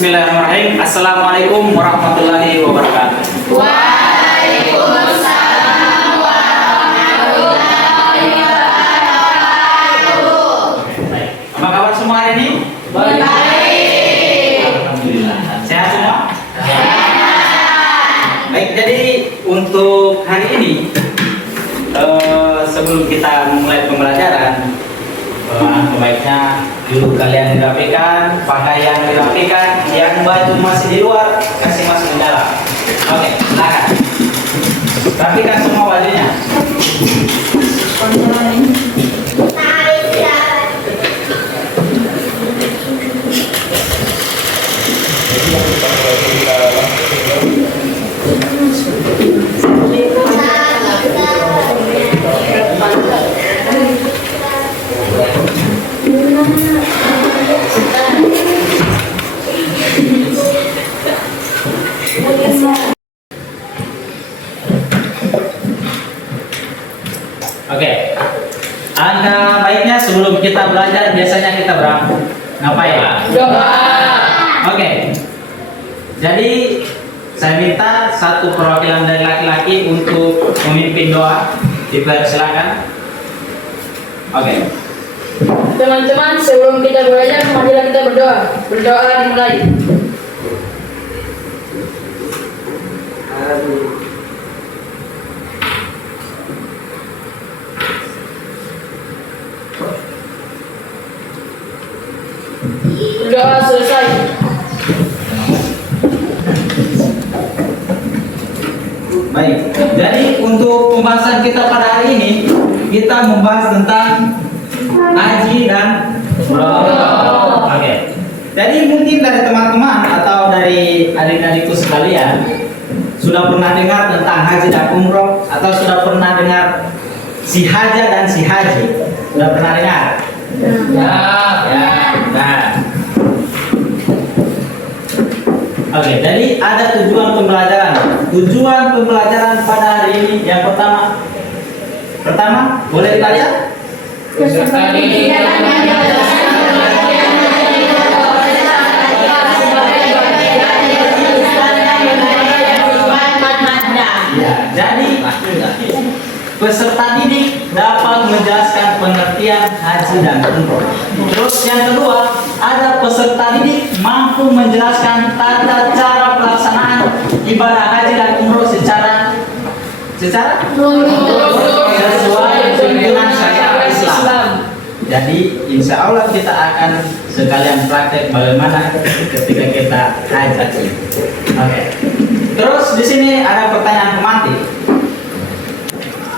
Bismillahirrahmanirrahim. Assalamualaikum warahmatullahi wabarakatuh. Waalaikumsalam warahmatullahi wabarakatuh. Baik. Apa kabar semua hari ini? Baik. Alhamdulillah. Sehat semua? Sehat. Baik, jadi untuk hari ini sebelum kita memulai pembelajaran, baiknya dulu kalian dirapikan, pakaian dirapikan, yang baju masih di luar kasih masuk ke dalam. Oke, silakan. Rapikan semua bajunya. Oke, angka baiknya sebelum kita belajar biasanya kita ngapain? Doa. Oke, jadi saya minta satu perwakilan dari laki-laki untuk memimpin doa. Dipersilakan. Oke. Teman-teman, sebelum kita belajar, marilah kita berdoa. Berdoa dimulai. Berdoa selesai. Baik. Jadi untuk pembahasan kita pada hari ini, kita membahas tentang haji dan umroh. Oke. Jadi mungkin dari teman-teman atau dari adik-adikku sekalian sudah pernah dengar tentang haji dan umroh atau sudah pernah dengar si haja dan si haji? Sudah pernah dengar? Ya. Nah. Oke, jadi ada tujuan pembelajaran. Tujuan pembelajaran pada hari ini yang pertama, boleh kita lihat? Ya, jadi peserta didik dapat menjelaskan pengertian haji dan umroh. Terus yang kedua, ada peserta didik mampu menjelaskan tata cara pelaksanaan ibadah haji dan umroh secara sesuai tuntunan syariat Islam. Jadi insya Allah kita akan sekalian praktek bagaimana ketika kita haji. Oke. Terus di sini ada pertanyaan pemantik.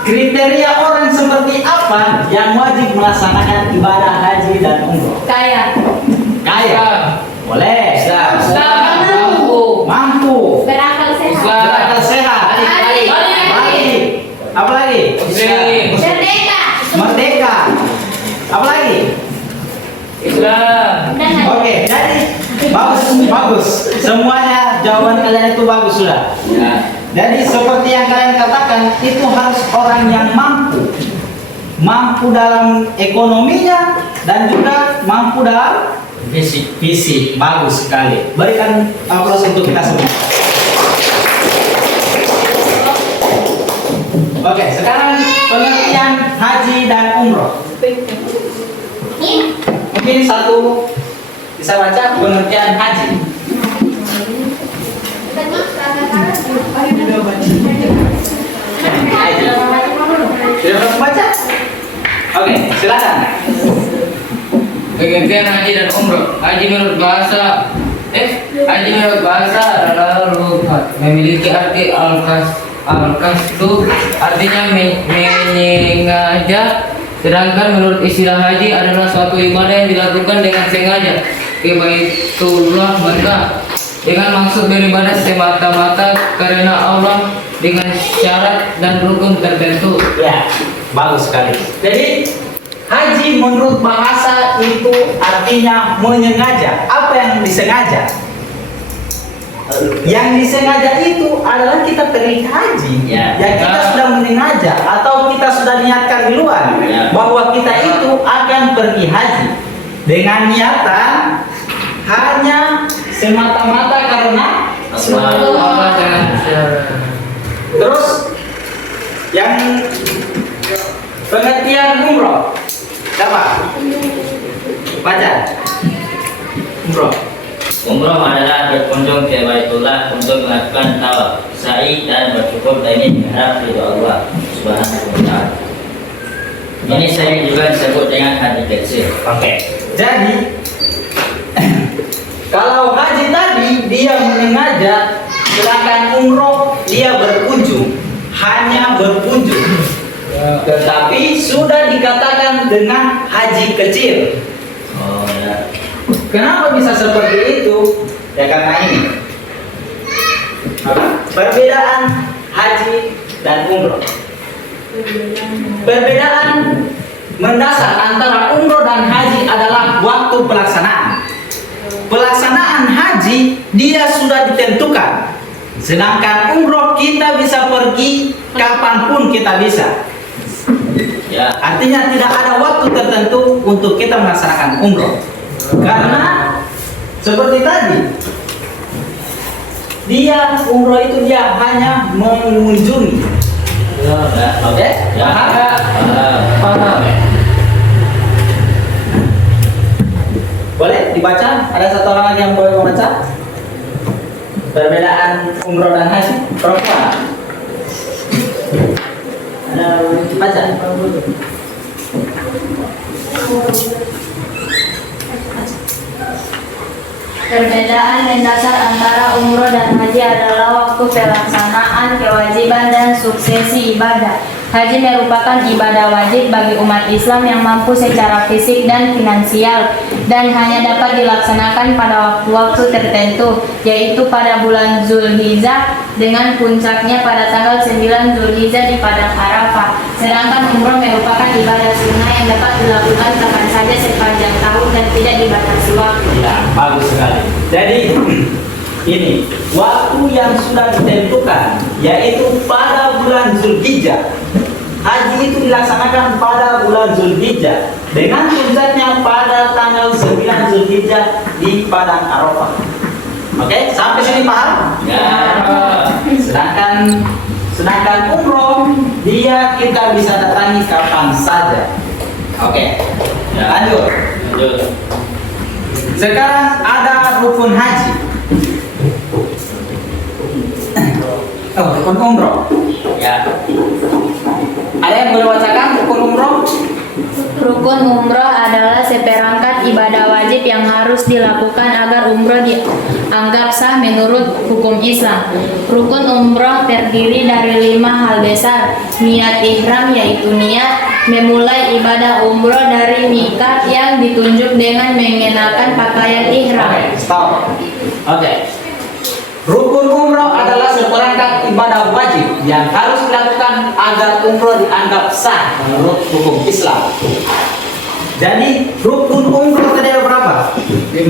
Kriteria orang seperti apa yang wajib melaksanakan ibadah haji dan umroh? Kaya. Boleh. Mampu. Berakal sehat. Berakal sehat. Baik. Apa lagi? Merdeka. Apa lagi? Oke, jadi bagus. Semuanya jawaban kalian itu bagus sudah. Ya. Jadi seperti yang kalian katakan, itu harus orang yang mampu dalam ekonominya dan juga mampu dalam fisik. Bagus sekali. Berikan aplaus untuk kita semua. Oke, sekarang pengertian haji dan umroh. Mungkin satu bisa baca pengertian haji. Sudah pernah baca? Oke, silakan. Pengertian haji dan umroh. Haji menurut bahasa adalah lughat, memiliki arti al-qasdu, artinya menyengaja. Sedangkan menurut istilah haji adalah suatu ibadah yang dilakukan dengan sengaja ke Baitullah Makkah dengan maksud beribadah semata-mata karena Allah dengan syarat dan rukun tertentu. Ya, bagus sekali. Jadi haji menurut bahasa itu artinya menyengaja. Apa yang disengaja? Yang disengaja itu adalah kita pergi haji. Ya kita sudah menyengaja atau kita sudah niatkan di luar bahwa kita itu akan pergi haji dengan niatan hanya semata-mata karena Allah dengan syarat. terus yang pengertian umroh apa? Baca. Umroh. Umroh adalah berkunjung ke Baitullah untuk melakukan tawaf, sa'i dan bersyukur ini mengharap ridho Allah Subhanahu wa taala. Ini saya juga disebut dengan haji kecil. Oke. Jadi kalau haji tadi dia menengajak, sedangkan umroh dia berkunjung, hanya berkunjung. Tetapi sudah dikatakan dengan haji kecil. Oh ya. Kenapa bisa seperti itu? Ya karena ini. Apa? Perbedaan haji dan umroh. Perbedaan mendasar antara umroh dan haji adalah waktu pelaksanaan. Pelaksanaan haji dia sudah ditentukan. Sedangkan umroh kita bisa pergi kapanpun kita bisa. Ya. Artinya tidak ada waktu tertentu untuk kita melaksanakan umroh. Karena seperti tadi, dia umroh itu dia hanya mengunjungi. Oke? Ya. Paham. Boleh dibaca? Ada satu orang lagi yang boleh membaca? Perbedaan umroh dan haji. Perempuan. Ada baca? Perbedaan mendasar antara umroh dan haji adalah waktu pelaksanaan, kewajiban, dan suksesi ibadah. Haji merupakan ibadah wajib bagi umat Islam yang mampu secara fisik dan finansial dan hanya dapat dilaksanakan pada waktu-waktu tertentu, yaitu pada bulan Zulhijjah dengan puncaknya pada tanggal 9 Zulhijjah di Padang Arafah. Sedangkan umroh merupakan ibadah sunnah yang dapat dilakukan kapan saja sepanjang tahun dan tidak dibatasi waktu. Ya, bagus sekali. Jadi ini waktu yang sudah ditentukan, yaitu pada bulan Zulhijjah. Haji itu dilaksanakan pada bulan Zulhijjah dengan puncaknya pada tanggal 9 Zulhijjah di Padang Arafah. Oke, sampai sini paham? Ya. Sedangkan umroh dia kita bisa datangi kapan saja. Oke. Ya. Lanjut. Lanjut. Sekarang ada rukun haji. Oh, rukun umroh. Ya. Ada yang boleh bacakan rukun umroh? Rukun umroh adalah seperangkat ibadah wajib yang harus dilakukan agar umroh dianggap sah menurut hukum Islam. Rukun umroh terdiri dari 5 hal besar. Niat ihram, yaitu niat memulai ibadah umroh dari miqat yang ditunjuk dengan mengenakan pakaian ihram. Stop. Oke. Rukun umroh adalah seperangkat ibadah wajib yang harus dilakukan agar umroh dianggap sah menurut hukum Islam. Jadi rukun umroh tadi ada berapa? 5.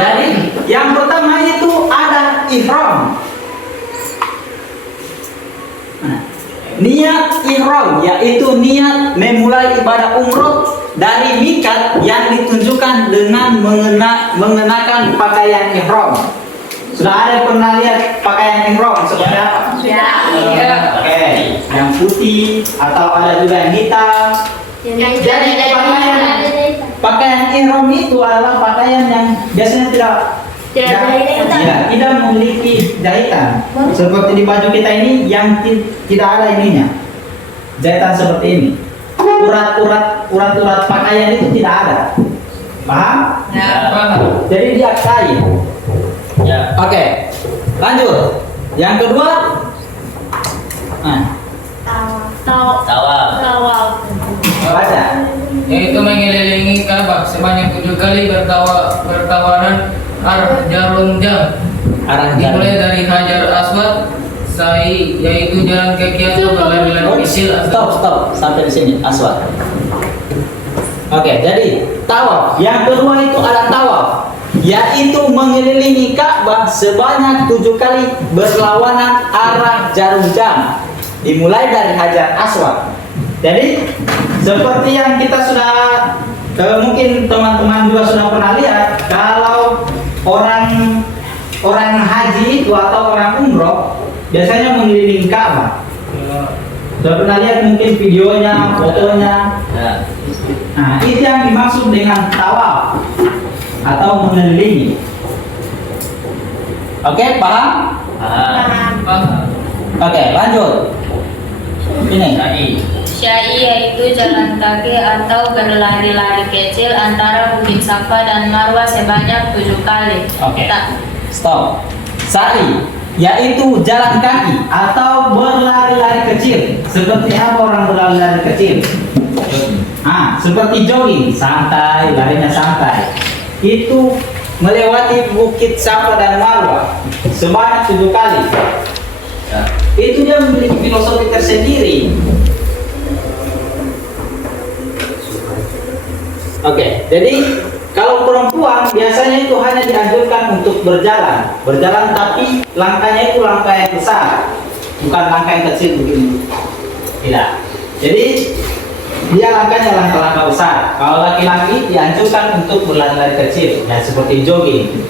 Jadi yang pertama itu ada ihram. Nah, niat ihram yaitu niat memulai ibadah umroh dari miqat yang ditunjukkan dengan mengenakan pakaian ihram. Sudah ada yang pernah lihat pakaian ihram seperti apa? Ya. Oke, yang putih atau ada juga yang hitam. Jadi pakaian ihram itu adalah pakaian yang biasanya tidak memiliki jahitan. Seperti di baju kita ini yang tidak ada ininya. Jahitan seperti ini. Urat-urat pakaian itu tidak ada. Paham? Ya, paham. Jadi dia kain. Ya. Oke, lanjut. Yang kedua, Tawaf. baca. Yaitu mengelilingi Ka'bah sebanyak 7 kali bertawanan arah jarum jam. Dimulai dari Hajar Aswad, sa'i yaitu jalan kaki atau berlari-lari kecil. Stop sampai di sini aswad. Oke, jadi tawaf. Yang kedua itu ada tawaf, yaitu mengelilingi Ka'bah sebanyak 7 kali berlawanan arah jarum jam. Dimulai dari Hajar Aswad. Jadi seperti yang kita sudah mungkin teman-teman juga sudah pernah lihat, kalau orang itu atau orang umroh biasanya mengelilingi Ka'bah. Sudah pernah lihat mungkin videonya, fotonya. Ya. Nah, itu yang dimaksud dengan tawaf atau mengelilingi. Oke, paham? Paham. Oke, lanjut. Ini. Sa'i. Syai yaitu jalan kaki atau berlari-lari kecil antara Bukit Safa dan Marwah sebanyak 7 kali. Oke. Tak- Stop. Sa'i yaitu jalan kaki atau berlari-lari kecil. Seperti apa orang berlari-lari kecil? Seperti jogging, santai, larinya santai. Itu melewati Bukit Safa dan Marwah sebanyak 7 kali. Ya. Itu dia memiliki filosofi tersendiri. Oke, jadi kalau perempuan biasanya itu hanya dianjurkan untuk berjalan, tapi langkahnya itu langkah yang besar, bukan langkah yang kecil begini. Tidak. Jadi dia langkahnya langkah-langkah besar. Kalau laki-laki dianjurkan untuk berlari-lari kecil, ya seperti jogging.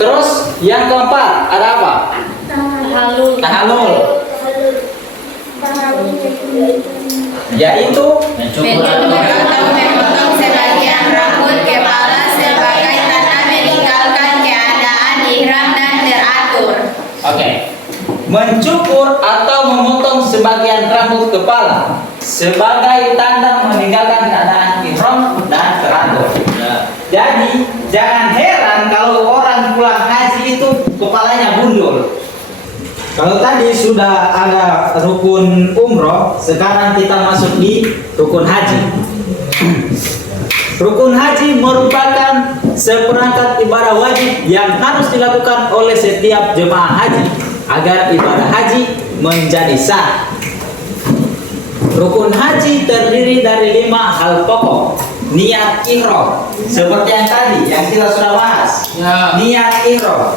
Terus yang keempat ada apa? Tahallul. Yaitu Mencukur atau memotong sebagian rambut kepala sebagai tanda meninggalkan keadaan ihram dan teratur. Oke. Mencukur atau memotong sebagian rambut kepala sebagai tanda meninggalkan keadaan ihram dan teratur. Ya. Jadi jangan heran kalau orang pulang haji itu kepalanya gundul. Kalau tadi sudah ada rukun umroh, sekarang kita masuk di rukun haji. Rukun haji merupakan seperangkat ibadah wajib yang harus dilakukan oleh setiap jemaah haji agar ibadah haji menjadi sah. Rukun haji terdiri dari 5 hal pokok. Niat ihram, seperti yang tadi yang kita sudah bahas. Ya. Niat ihram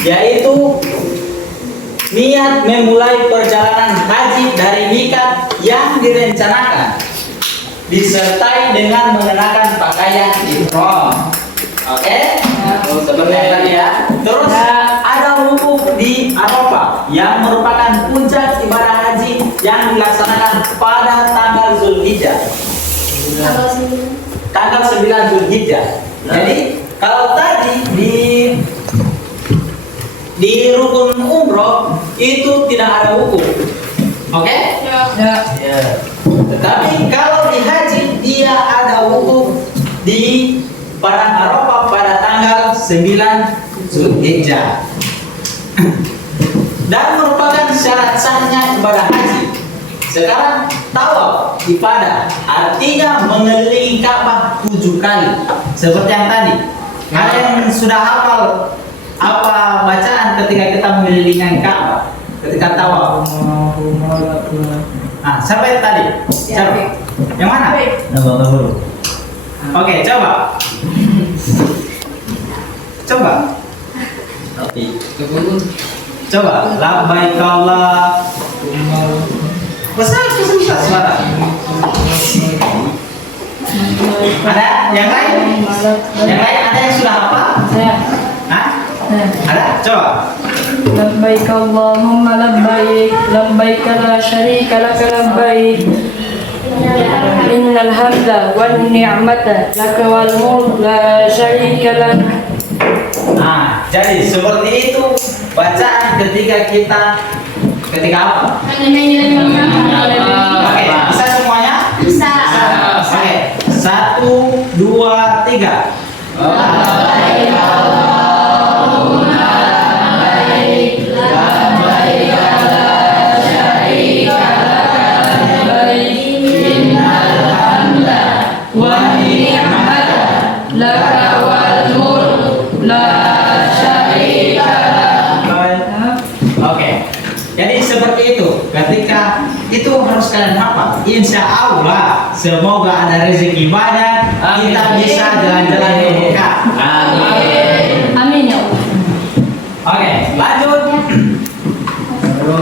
yaitu niat memulai perjalanan haji dari mikat yang direncanakan, disertai dengan mengenakan pakaian ihram. Oke? Seperti yang tadi ya. Terus ada wukuf di Arafah yang merupakan puncak ibadah haji yang dilaksanakan pada tanggal Zulhijjah. Tanggal 9 Zulhijjah. Jadi kalau tadi di rukun umroh itu tidak ada wukuf. Oke? Ya. Tetapi kalau di haji dia ada wukuf di Padang Arafah pada tanggal 9 Zulhijjah. Dan merupakan syarat sahnya ibadah haji. Sekarang tawaf ibadah artinya mengelilingi Ka'bah 7 kali. Seperti yang tadi. Ada yang sudah hafal apa bacaan ketika kita mengelilingi Ka'bah ketika tawaf? Siapa yang tadi? Siapa? Yang mana? Oke, coba. Coba. Labbaik Allah. Besar suara. Ada yang lain? Yang lain ada yang sudah hafal? Hah? Ada? Coba. Labbaik Allahumma labbaik, labbaik la syarika laka labbaik. Innal hamda wan ni'mata laka wal mulk la syarika lak. Jadi seperti itu bacaan ketika apa? Oke, bisa semuanya? Bisa. Oke, 1, 2, 3. Oke, jadi seperti itu. Ketika itu harus kalian hafal. Insya Allah, semoga ada rezeki banyak, kita bisa jalan-jalan ke Mekah. Amin ya Allah. Oke, lanjut.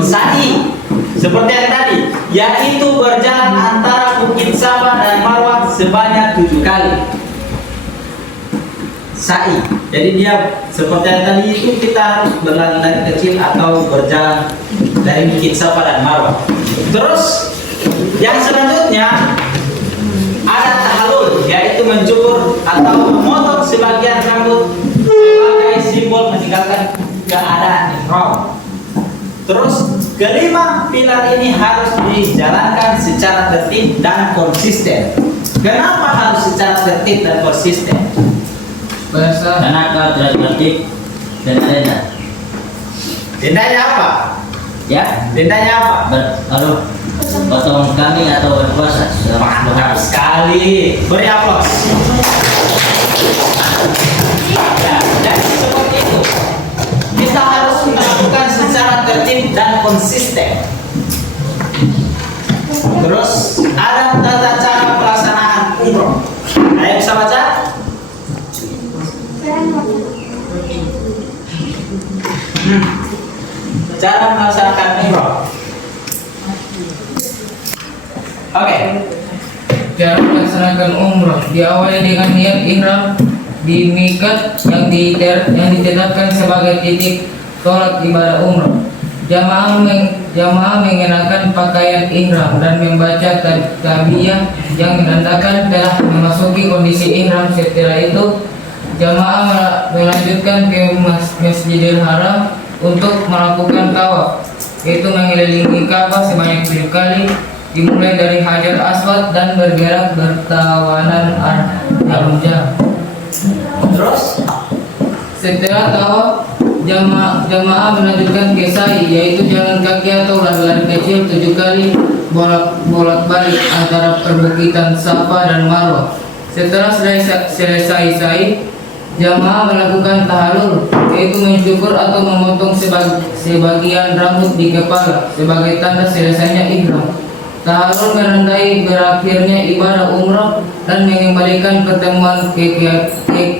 Sa'i, seperti yang tadi, yaitu berjalan antara Bukit Safa dan Marwah sebanyak 7 kali. sa'i. Jadi dia seperti yang tadi itu kita harus berlari-lari kecil atau berjalan dari Bukit Safa dan Marwah. Terus yang selanjutnya ada tahallul, yaitu mencukur atau memotong sebagian rambut sebagai simbol meninggalkan keadaan ihram. Terus kelima pilar ini harus dijalankan secara tertib dan konsisten. Kenapa harus secara tertib dan konsisten? Bahasa Karena kalau tidak tertib denda. Dendanya apa? Ya, Dendanya apa? lalu potong kambing atau berpuasa selama 10 Mantap hari. sekali. Beri aplaus. Ya, jadi seperti itu. Kita harus melakukan secara tertib dan konsisten. Terus ada tata cara pelaksanaan umroh. Ayo bisa baca? Cara melaksanakan umroh. Oke. cara melaksanakan umroh diawali dengan niat ihram di miqat yang ditetapkan sebagai titik tolak ibadah umroh. Jamaah mengenakan pakaian ihram dan membaca talbiyah yang menandakan telah memasuki kondisi ihram. Setelah itu, jamaah melanjutkan ke Masjidil Haram untuk melakukan tawaf, yaitu mengelilingi Ka'bah sebanyak 7 kali, dimulai dari Hajar Aswad dan bergerak bertawanan jam. Terus Setelah tawaf, jamaah melanjutkan ke sa'i, yaitu jalan kaki atau lari-lari kecil 7 kali bolak-balik antara perbukitan Safa dan Marwah. Setelah selesai sa'i, jamaah melakukan tahallul, yaitu mencukur atau memotong sebagian rambut di kepala sebagai tanda selesainya ihram. Tahallul menandai berakhirnya ibadah umrah dan mengembalikan pertemuan ke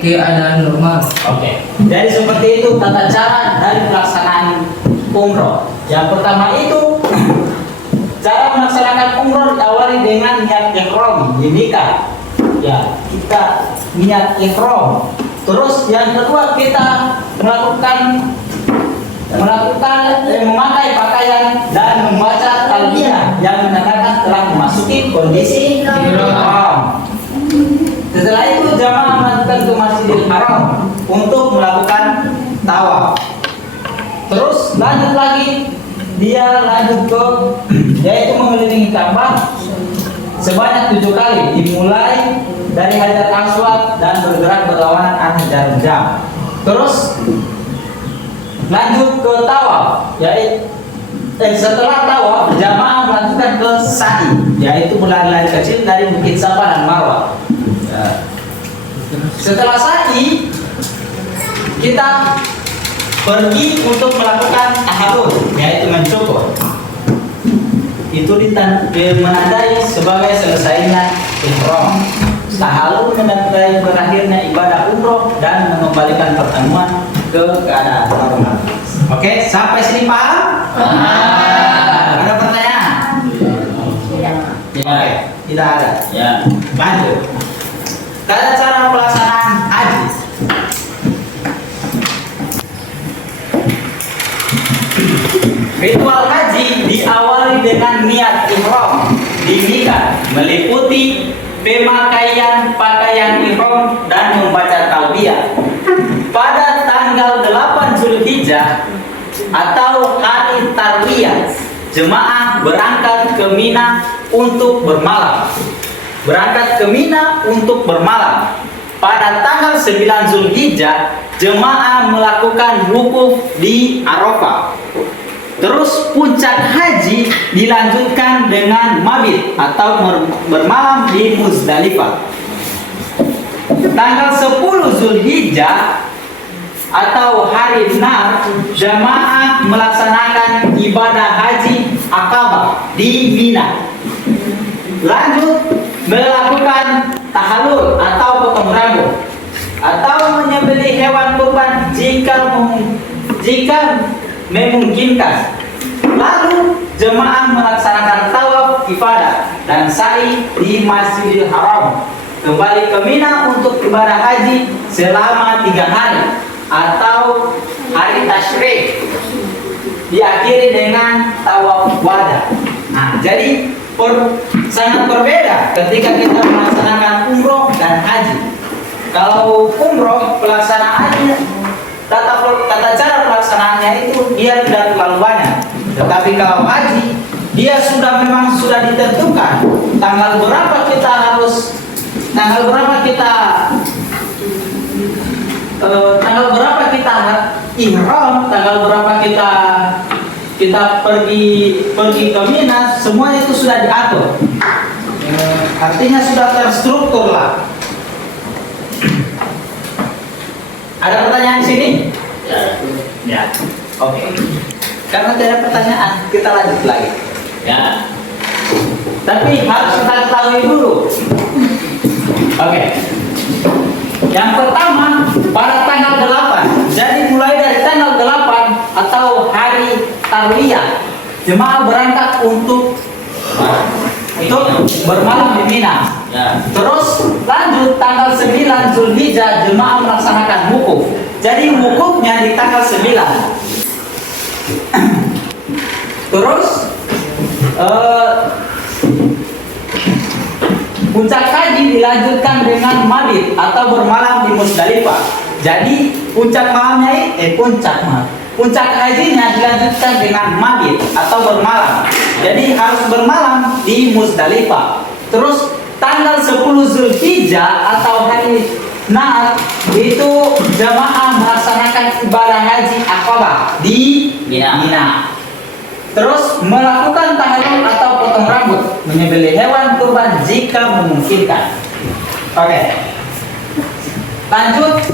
keadaan normal. oke. Jadi seperti itu tata cara dari pelaksanaan umroh. Yang pertama itu cara melaksanakan umroh diawali dengan niat ihram di miqat. Ya, kita niat ihram. Terus yang kedua kita memakai pakaian dan membaca talbiyah yang menandakan telah memasuki kondisi ihram. Setelah itu jamaah melanjutkan ke Masjidil Haram untuk melakukan tawaf. Terus lanjut lagi dia lanjut ke yaitu mengelilingi Ka'bah sebanyak 7 kali, dimulai dari Hajar Aswad dan bergerak berlawanan arah jarum jam. Terus lanjut ke tawaf, yaitu setelah tawaf jamaah melanjutkan ke sa'i, yaitu berlari-lari kecil dari Bukit Safa dan Marwah. Ya. Setelah sa'i kita pergi untuk melakukan tahallul, yaitu mencukur. Itu menandai sebagai selesainya ihram. Tahallul menandai berakhirnya ibadah umroh dan mengembalikan pertemuan ke keadaan normal. Oke, sampai sini paham? Ada pertanyaan? Oke, tidak ada. Ya. Lanjut. Tata cara pelaksanaan haji. Ritual haji diawali dengan niat ihram di miqat, meliputi pemakaian pakaian ihram dan membaca talbiyah. Pada tanggal 8 Zulhijjah atau hari tarwiyah, jemaah berangkat ke Mina untuk bermalam. Pada tanggal 9 Zulhijjah, jemaah melakukan wukuf di Arafah. Terus puncak haji dilanjutkan dengan mabit atau bermalam di Muzdalifah. Tanggal 10 Zulhijjah atau hari Nar, jamaah melaksanakan ibadah haji Aqabah di Mina. Lanjut melakukan tahallul atau potong rambut atau menyembelih hewan kurban jika memungkinkan. Lalu jemaah melaksanakan tawaf ibadah dan sa'i di Masjidil Haram. kembali ke Mina untuk ibadah haji selama 3 hari atau hari tasyrik, diakhiri dengan tawaf wada. Nah, jadi sangat berbeda ketika kita melaksanakan umroh dan haji. Kalau umroh pelaksanaannya, tata cara pelaksanaannya itu dia tidak terlalu banyak. Tetapi kalau haji, dia memang sudah ditentukan tanggal berapa kita ihram, tanggal berapa kita pergi ke Mina, semuanya itu sudah diatur. Artinya sudah terstruktur lah. Ada pertanyaan di sini? Ya. Oke. Karena tidak ada pertanyaan, kita lanjut lagi. Ya. Tapi harus kita ketahui dulu. Oke. Yang pertama pada tanggal 8. Jadi mulai dari tanggal 8 atau hari tarwiyah, jemaah berangkat untuk bermalam di Mina. Ya. Terus lanjut tanggal 9 Zulhijjah jemaah melaksanakan wukuf. Jadi wukufnya di tanggal 9. Terus puncak haji dilanjutkan dengan mabit atau bermalam di Musdalifah. Jadi puncak hajinya dilanjutkan dengan mabit atau bermalam. Jadi harus bermalam di Musdalifah. Terus tanggal 10 Zulhijjah atau hari Nahr itu jamaah melaksanakan ibadah haji Aqabah di Mina. Terus melakukan tahlul atau potong rambut, menyembelih hewan kurban jika memungkinkan. Oke. Lanjut,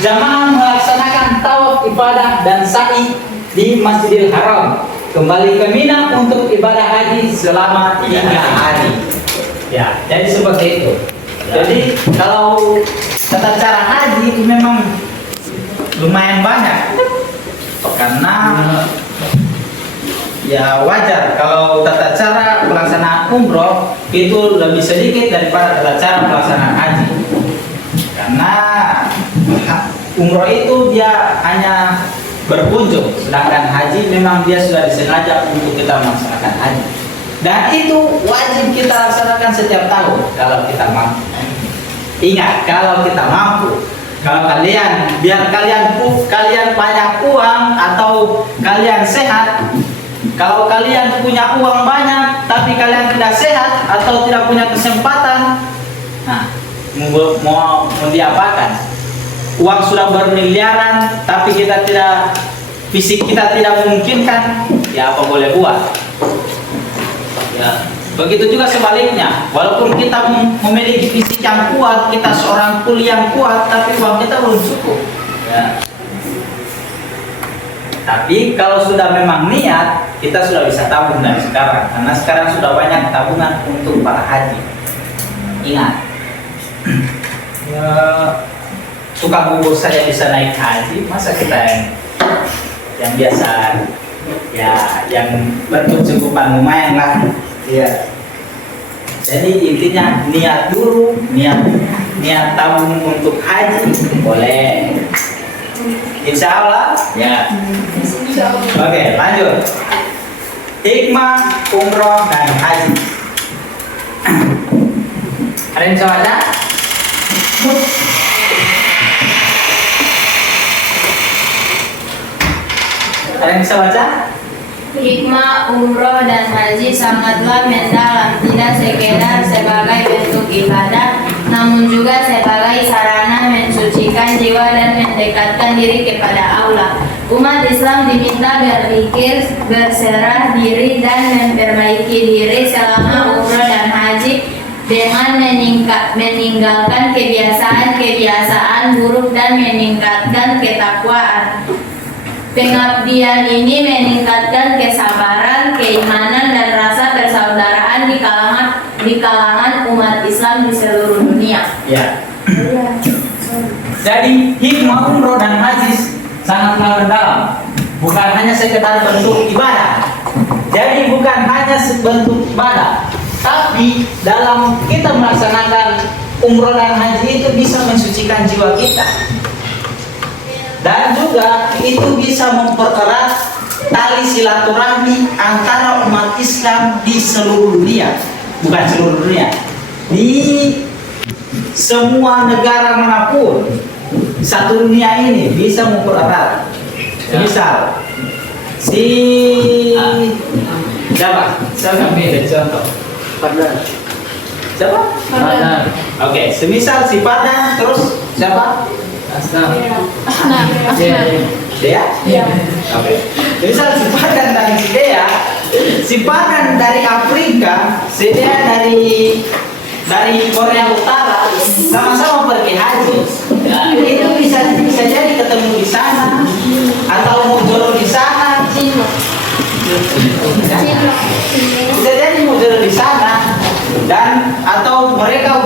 jamaah melaksanakan tawaf ibadah dan sa'i di Masjidil Haram. Kembali ke Mina untuk ibadah haji selama 3 hari. Ya, jadi seperti itu. Jadi kalau tata cara haji itu memang lumayan banyak. Karena ya wajar kalau tata cara pelaksanaan umroh itu lebih sedikit daripada tata cara pelaksanaan haji. Karena umroh itu dia hanya berkunjung, sedangkan haji memang dia sudah disengaja untuk kita melaksanakan haji. Dan itu wajib kita laksanakan setiap tahun kalau kita mampu. Ingat, kalau kita mampu. Kalau kalian, biar kalian banyak uang atau kalian sehat. Kalau kalian punya uang banyak tapi kalian tidak sehat atau tidak punya kesempatan, nah, mau diapakan? Uang sudah bermiliaran tapi fisik kita tidak memungkinkan, ya apa boleh buat? Ya, begitu juga sebaliknya. Walaupun kita memiliki fisik yang kuat, kita seorang kuli yang kuat, tapi uang kita belum cukup. Ya. Tapi kalau sudah memang niat, kita sudah bisa tabung dari sekarang. Karena sekarang sudah banyak tabungan untuk para haji. Ingat, ya, tukang bubur saja bisa naik haji, masa kita yang biasa, ya yang berkecukupan lumayan lah. Iya. Jadi intinya niat dulu, niat tabung untuk haji boleh. Insya Allah ya. Oke, lanjut. Hikmah umroh dan haji. Ada yang bisa baca? Ada yang bisa baca? Hikmah umroh dan haji sangatlah mendalam, tidak sekedar sebagai bentuk ibadah, namun juga sebagai sarana mensucikan jiwa dan mendekatkan diri kepada Allah. Umat Islam diminta berzikir, berserah diri dan memperbaiki diri selama umroh dan haji dengan meninggalkan kebiasaan buruk dan meningkatkan ketakwaan. Pengabdian ini meningkatkan kesabaran, keimanan, dan rasa persaudaraan di kalangan umat Islam di seluruh dunia. Ya. Jadi hikmah umroh dan haji sangatlah mendalam. Bukan hanya sekedar bentuk ibadah. Jadi bukan hanya bentuk ibadah, Tapi dalam kita melaksanakan umroh dan haji itu bisa mensucikan jiwa kita. Dan juga itu bisa mempererat tali silaturahmi antara umat Islam di seluruh dunia. Bukan seluruh dunia. Di semua negara manapun satu dunia ini bisa mempererat. Misal siapa ambil contoh siapa? Padang. Oke, semisal si Padang terus siapa? Asna. Dea? Iya. Oke. Misal si Padang dan si Dea, si Padang dari Afrika, si Dea dari Korea Utara, sama-sama pergi haji. Itu bisa jadi ketemu di sana atau mau jodoh di sana. Bisa jadi mau jodoh di sana dan atau mereka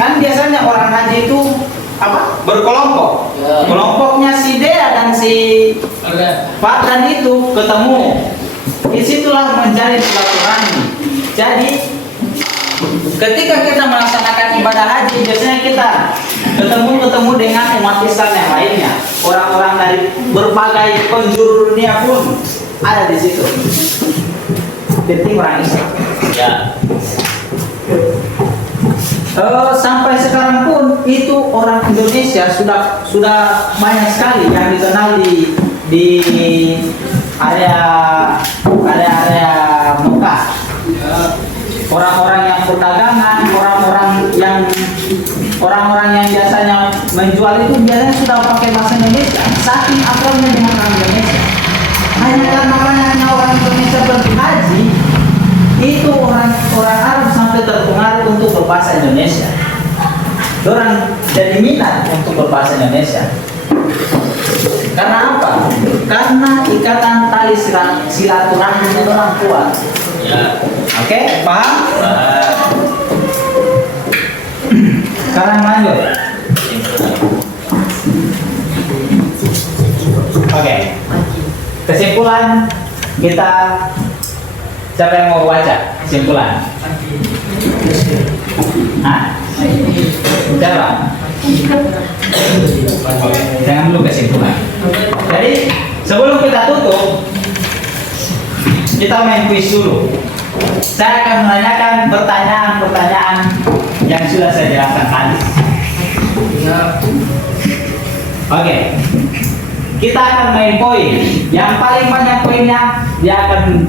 kan biasanya orang haji itu apa berkelompok. Kelompoknya si Dea dan si Padang itu ketemu. Disitulah menjadi silaturahmi. Jadi ketika kita melaksanakan ibadah haji, biasanya kita ketemu dengan umat Islam yang lainnya. Orang-orang dari berbagai penjuru dunia pun ada di situ. Penting orang Islam. Ya. Sampai sekarang pun itu orang Indonesia sudah banyak sekali yang dikenal di area Mekah. Orang-orang yang perdagangan, orang-orang yang biasanya menjual itu biasanya sudah pakai bahasa Indonesia. Saking akrabnya dengan orang Indonesia. Hanya karena orang Indonesia pergi haji, itu orang Arab sampai terpengaruh untuk berbahasa Indonesia. Orang jadi minat untuk berbahasa Indonesia. Karena apa? Karena ikatan tali silaturahmi itu orang kuat. Ya. Oke, paham? Sekarang lanjut. Oke. Kesimpulan kita, siapa yang mau baca kesimpulan? Hah? Siapa? Jangan dulu kesimpulan. Jadi sebelum kita tutup, kita main kuis dulu. Saya akan menanyakan pertanyaan-pertanyaan yang sudah saya jelaskan tadi. Oke. Kita akan main poin. Yang paling banyak poinnya dia akan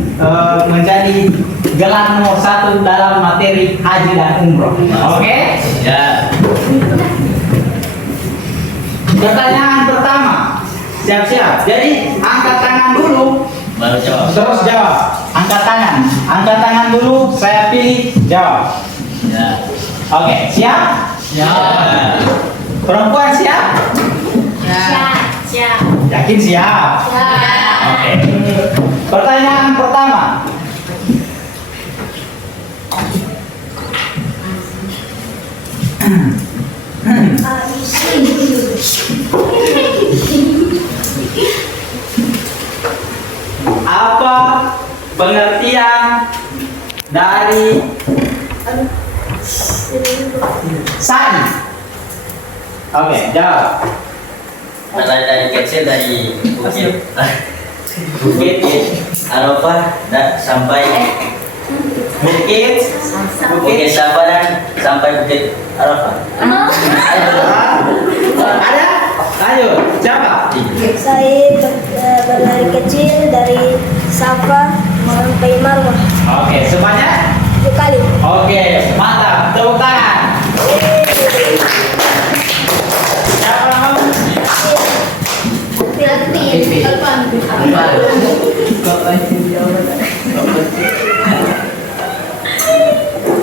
menjadi gelar nomor 1 dalam materi haji dan umroh. Oke? Ya. Pertanyaan pertama. Siap-siap. Jadi angkat tangan dulu. Baru jawab. Terus jawab. Angkat tangan. Angkat tangan dulu. Saya pilih jawab. Ya. Oke. Siap? Ya. Perempuan siap? Siap. Yakin siap? Oke. Pertanyaan pertama. Apa pengertian dari sa'i? Oke, jawab. Dari kecil dari bukit Bukit Arafah sampai Bukit Bukit Safa dan sampai Bukit Arafah. ada? Ayo, siapa? Saya berlari kecil dari Safa sampai Marwah Oke, sebanyak? 7 kali. Oke, mantap. Tepuk tangan. Siapa namamu?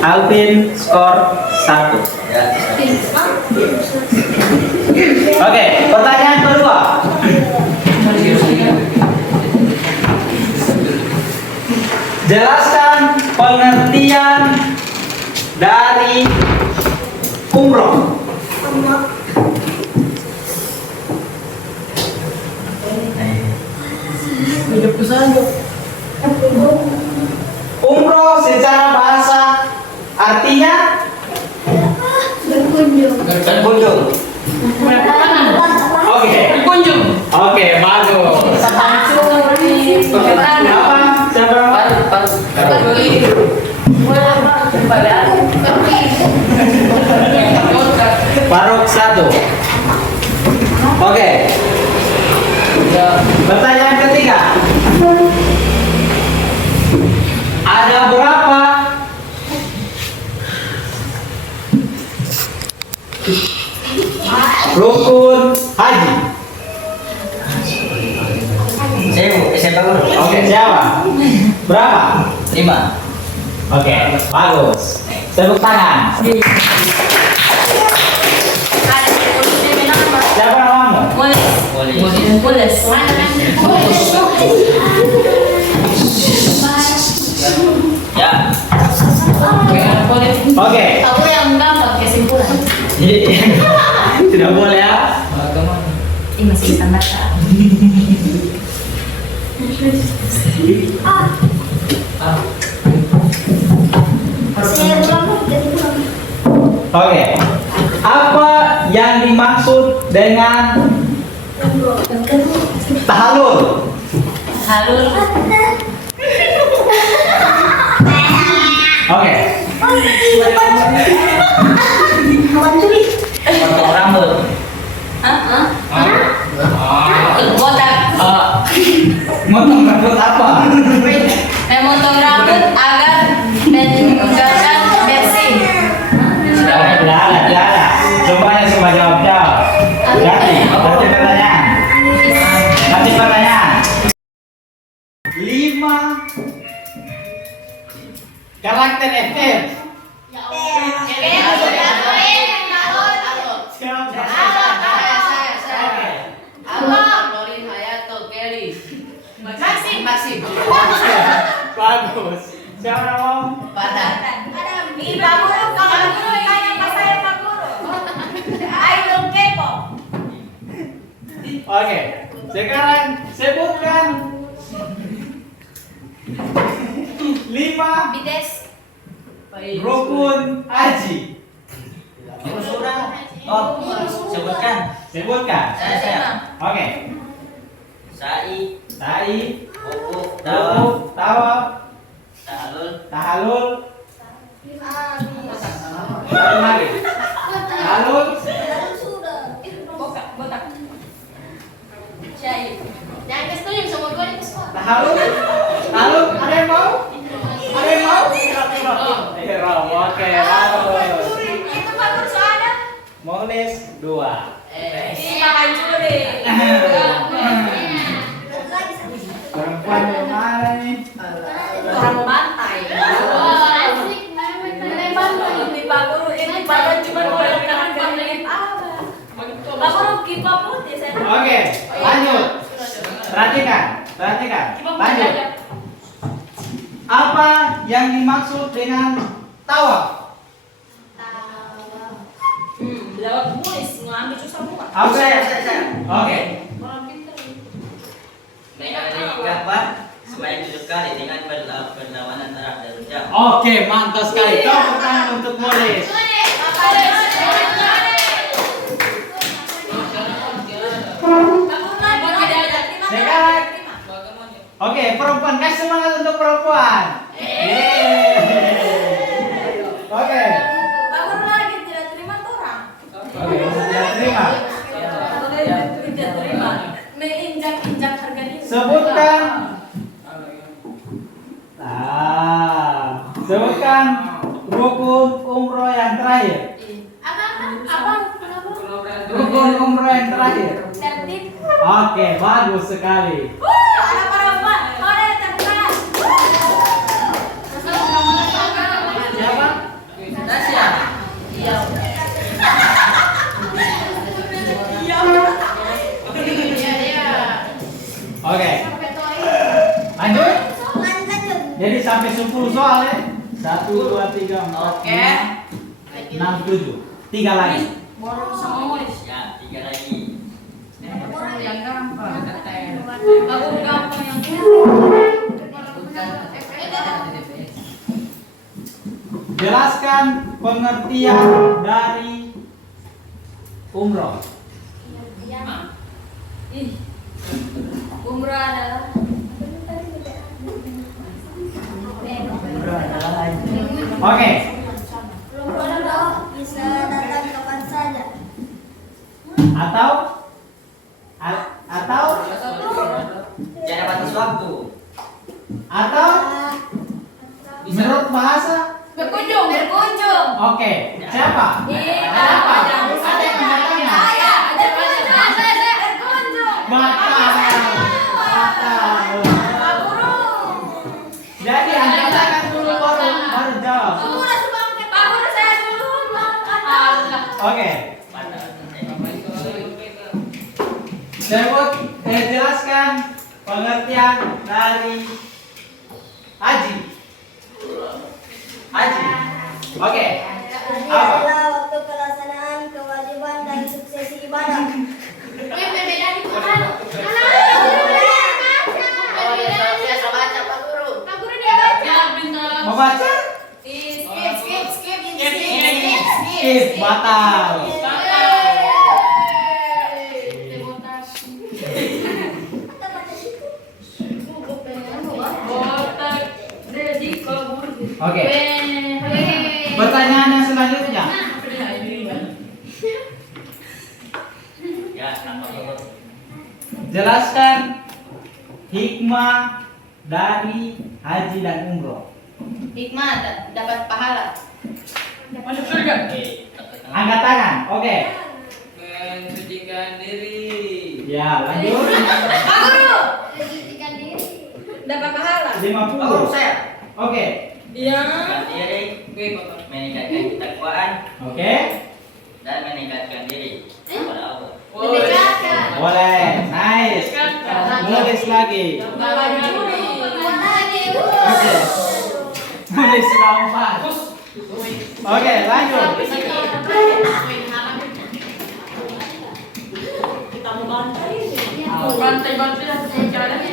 Alvin skor 1. Ya. Oke, pertanyaan kedua. Jelaskan pengertian dari umroh. Umroh secara bahasa Apa? Siapa nama? Faruk 1. Oke. Pertanyaan ketiga. Ada berapa rukun haji? Siapa guru? Oke, siapa? Berapa? 5. Oke, bagus. Tepuk tangan. Siapa namamu? Mules. Ya. Oke. Aku yang gampang kesimpulan. Tidak boleh ya. Ini masih bisa baca. Saya ulang, jadi ulang. Oke. Apa yang dimaksud dengan tahallul? Halul. Oke. Potong rambut. Botak. Motong rambut apa? Memotong rambut agar meninggalkan bersih. Tidak ada. Semuanya semua jawab. Ganti pertanyaan. 5 karakter FF. Bagus. Siapa namamu? Oke. Sekarang sebutkan 5 rukun haji. Sudah. Oh, sebutkan. Sebutkan. Saya. Oke. Sa'i, Wukuf, wukuf, tawaf, tawaf, tahallul, satu lagi. Tahallul, tahallul, ada yang mau? Ihram, oke, bagus. Molis 2. Perempuan yang mana nih? Orang mau bantai. Oke, lanjut. Perhatikan. Lanjut. Apa yang dimaksud dengan tawaf? Apa? Saya. Oke. Mengapa semakin tujuh kali dengan berlawanan antara dan jam. Oke, mantap sekali. Tepuk tangan untuk Molis. Sekarang, oke, perempuan, kasih semangat untuk perempuan. Oke. Oke, tidak terima. Menginjak-injak harga diri. Sebutkan. Sebutkan rukun umroh yang terakhir. Rukun umroh yang terakhir. Oke, bagus sekali. Siapa? Oke. Lanjut. Jadi sampai 10 soal ya. 1, 2, 3, 4, 5, 6, 7. 3 lagi. Ya, 3 lagi. Jelaskan pengertian dari umroh. Umrah adalah Oke. Berdoa bisa datang kapan saja. Atau Jangan batas waktu. atau menurut bahasa. Berkunjung. Oke. Siapa? Ada yang mengatakan batal. Jadi angkat tangan dulu baru jawab. Oke. Jelaskan pengertian dari haji. Oke. Haji Apa? adalah waktu pelaksanaan kewajiban dan suksesi ibadah. Membaca? Batal. Oke. Pertanyaan yang selanjutnya. Ya, nampak. Jelaskan hikmah dari haji dan umroh. Hikmah dapat pahala. Masuk surga. Angkat tangan. Oke. Mensucikan diri. Ya, lanjut. Dapat pahala. 50. Saya. Oke. Iya. Meningkatkan diri, meningkatkan ketakwaan Oke. dan meningkatkan diri kepada Allah. Boleh. Nice. Nulis lagi. Oke. Nulis sudah 4. Oke, lanjut.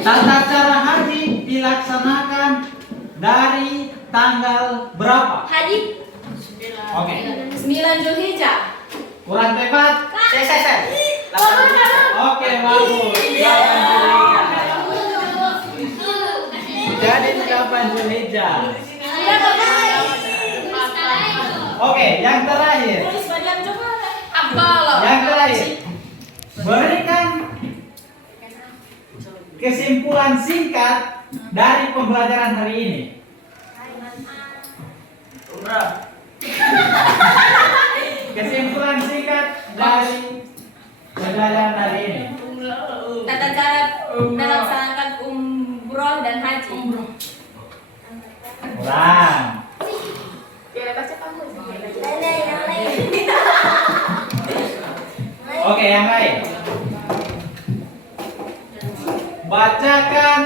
Tata cara haji dilaksanakan dari tanggal berapa? Haji Oke. 9 Zulhijjah. Kurang tepat. Saya. Oke, bagus. Jadi 8 Zulhijjah. Oke, yang terakhir. Yang terakhir. Berikan kesimpulan singkat dari pembelajaran hari ini. Umrah. Kesimpulan singkat dari pembelajaran hari ini. Tata cara melaksanakan umroh dan haji. Kurang. Yang lain. Oke, yang lain. Bacakan.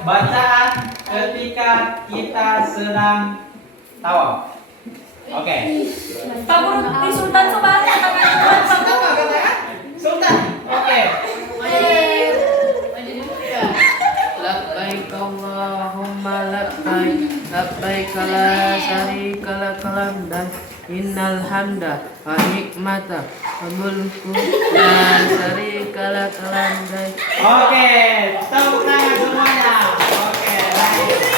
Bacaan ketika kita sedang tawaf. Oke. Pak Guru, di Sultan Subahana Sultan apa katakan? Sultan. Oke. Labbaik Allahumma labbaik. Labbaik la syarika lak dan innal hamda wa nikmata wa mulku la syarika lak lamdai. Oke, tepuk tangan semuanya. Oke, baik.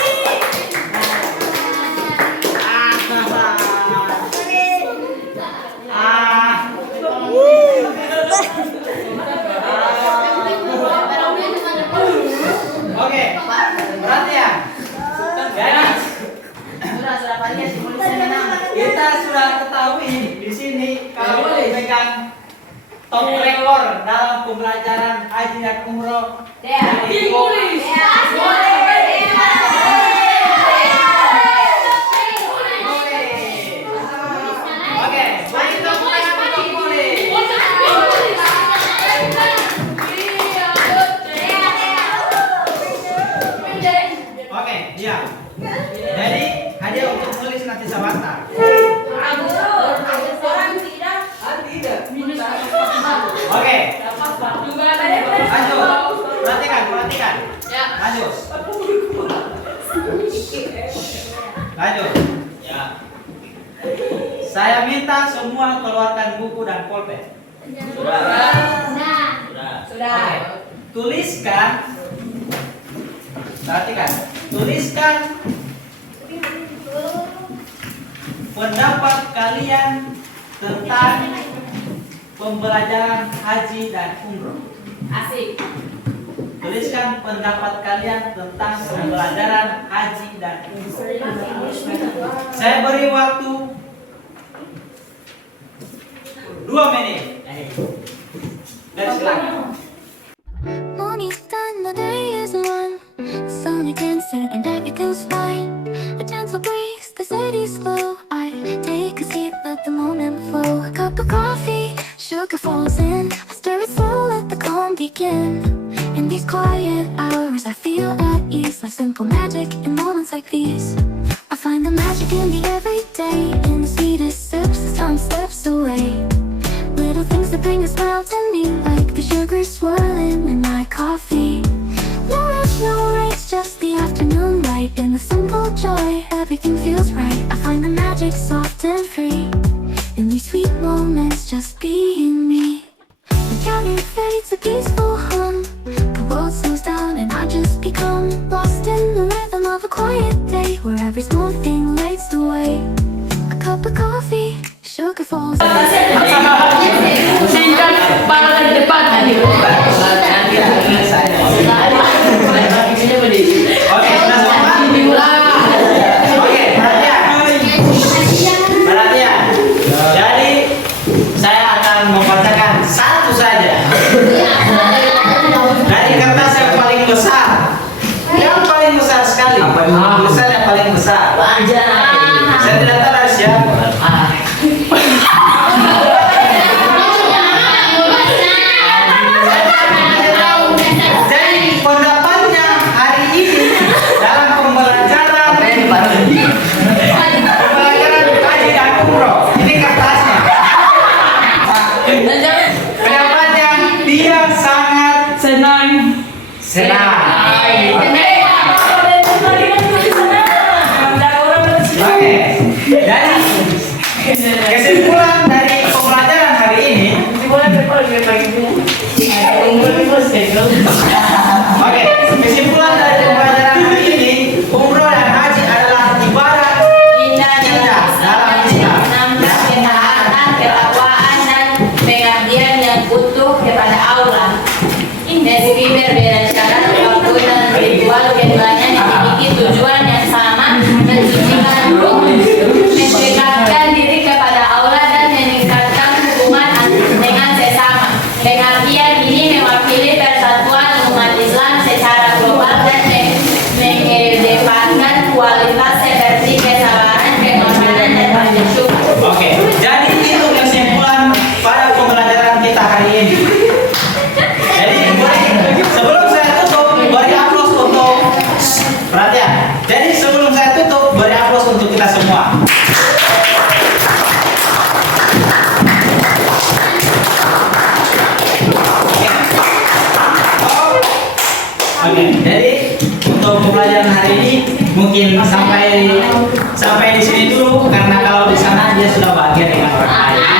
Oke, perhatian. Jadi kita sudah ketahui di sini kalau memegang top rekor dalam pembelajaran haji dan umroh. Oke, beri tepuk tangan untuk Muli. Oke, iya. Jadi hadiah untuk tulis nanti Sawata. Oke, lanjut. Perhatikan. Lanjut. Ya. Saya minta semua keluarkan buku dan pulpen. Sudah. Sudah. Oke. Tuliskan Perhatikan. Tuliskan pendapat kalian tentang pembelajaran haji dan umroh. Asik. Tuliskan pendapat kalian tentang pembelajaran haji dan umroh. Saya beri waktu 2 menit. Dan silakan. Morning's done, the day is won. Sun against it and everything's fine. A gentle breeze, the city's slow. I take a seat, let the moment flow. A cup of coffee, sugar falls in. I stir it slow, let the calm begin. In these quiet hours, I feel at ease. Like simple magic in moments like these. I find the magic in the everyday. In the sweetest sips, as time slips away. Little things that bring a smile to me, like the sugar swirling in my coffee. No rush, no race, just the afternoon light. In the simple joy, everything feels right. I find the magic soft and free. In these sweet moments, just being me. The counting fades, a peaceful hum. The world slows down and I just become lost in the rhythm of a quiet day, where every small thing lights the way. A cup of coffee, sugar falls. Singkat para dari depan nanti. Oke, sudah semua? Oke, perhatian. Perhatian. Jadi saya akan membacakan satu saja dari kertas yang paling besar. Yang paling besar sekali. Tulisan yang paling besar. Saya tidak tahu dari siapa. Jadi pendapatnya hari ini dalam pembelajaran haji dan umroh. Ini kertasnya. Pendapatnya dia sangat senang. Oke. Jadi kesimpulan dari pembelajaran hari ini. Oke, kesimpulan dari pembelajaran hari ini, umroh dan haji adalah ibadah Indah dalam Islam, ketaatan, ketakwaan, dan pengabdian yang utuh kepada Allah. Meski berbeda cara, waktu dan ritual keduanya memiliki tujuan yang sama, mensucikan ruh, mendekatkan diri kepada Allah dan meningkatkan hubungan dengan sesama. Pengabdian ini mewakili persatuan umat Islam secara global dan mengedepankan kualitas seperti kesabaran, pengorbanan, dan rasa syukur. Oke, jadi itu kesimpulan pada pembelajaran kita hari ini. Jadi sebelum saya tutup, beri aplaus untuk perhatian. Jadi sebelum saya tutup, beri aplaus untuk kita semua. Oke, jadi untuk pembelajaran hari ini mungkin sampai di sini dulu, karena kalau di sana dia sudah bahagia dengan orang lain.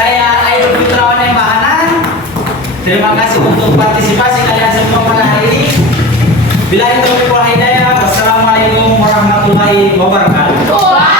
Saya Aidul Fitrawan Mahanan. Terima kasih untuk partisipasi kalian semua pada hari ini. Billahi taufiq wal hidayah. Wassalamualaikum warahmatullahi wabarakatuh.